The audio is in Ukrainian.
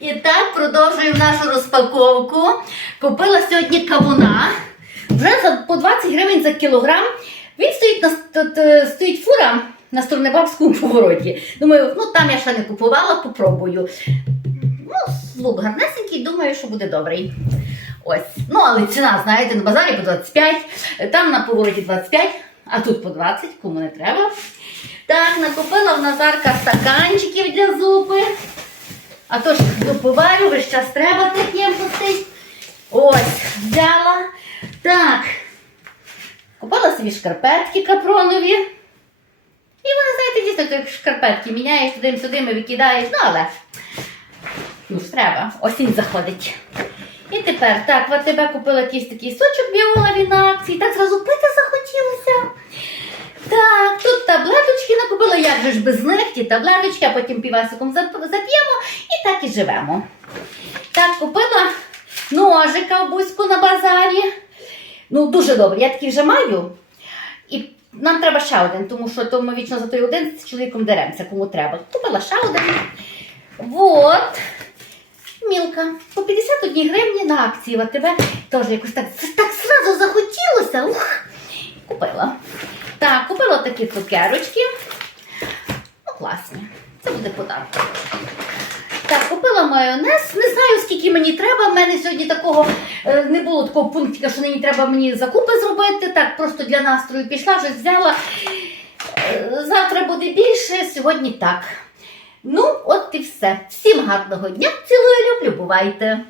І так продовжуємо нашу розпаковку. Купила сьогодні кавуна. Вже за по 20 гривень за кілограм. Він стоїть на стоїть фура на Сторнебабському повороті. Думаю, ну там я ще не купувала, попробую. Ну, лук гарнесенький, думаю, що буде добрий. Ось. Ну, але ціна, знаєте, на базарі по 25, там на повороті 25, а тут по 20, кому не треба. Так, накупила в Назарка стаканчиків для зупи. А то ж доповарю, весь час треба тих ємкостей. Ось, взяла. Так. Купила собі шкарпетки капронові. І вони, знаєте, дійсно як шкарпетки міняєш туди-сюди, викидаєш, ну але ну ж треба, осінь заходить. І тепер так, от тебе купила якийсь такий сочок біолові на акції, так зразу пити захотілося. Так, тут таблеточки накупила, як же ж без них, ті таблеточки, а потім півасиком зап'ємо і так і живемо. Так, купила ножика в бузьку на базарі. Ну, дуже добре, я такий вже маю. І нам треба ще один, тому що то ми вічно за той один з чоловіком деремося, кому треба. Купила ще один. Вот. Мілка. По 51 гривні на акції в АТБ. Теж якось так, так сразу захотілося. Ух. Купила. Так, купила такі цукерочки. Класні. Це буде подарунок. Так, купила майонез. Не знаю, скільки мені треба. У мене сьогодні такого е, не було такого пунктика, що мені треба мені закупи зробити. Так, просто для настрою пішла, вже взяла. Е, Завтра буде більше, сьогодні так. Ну, от і все. Всім гарного дня. Цілую, люблю, бувайте.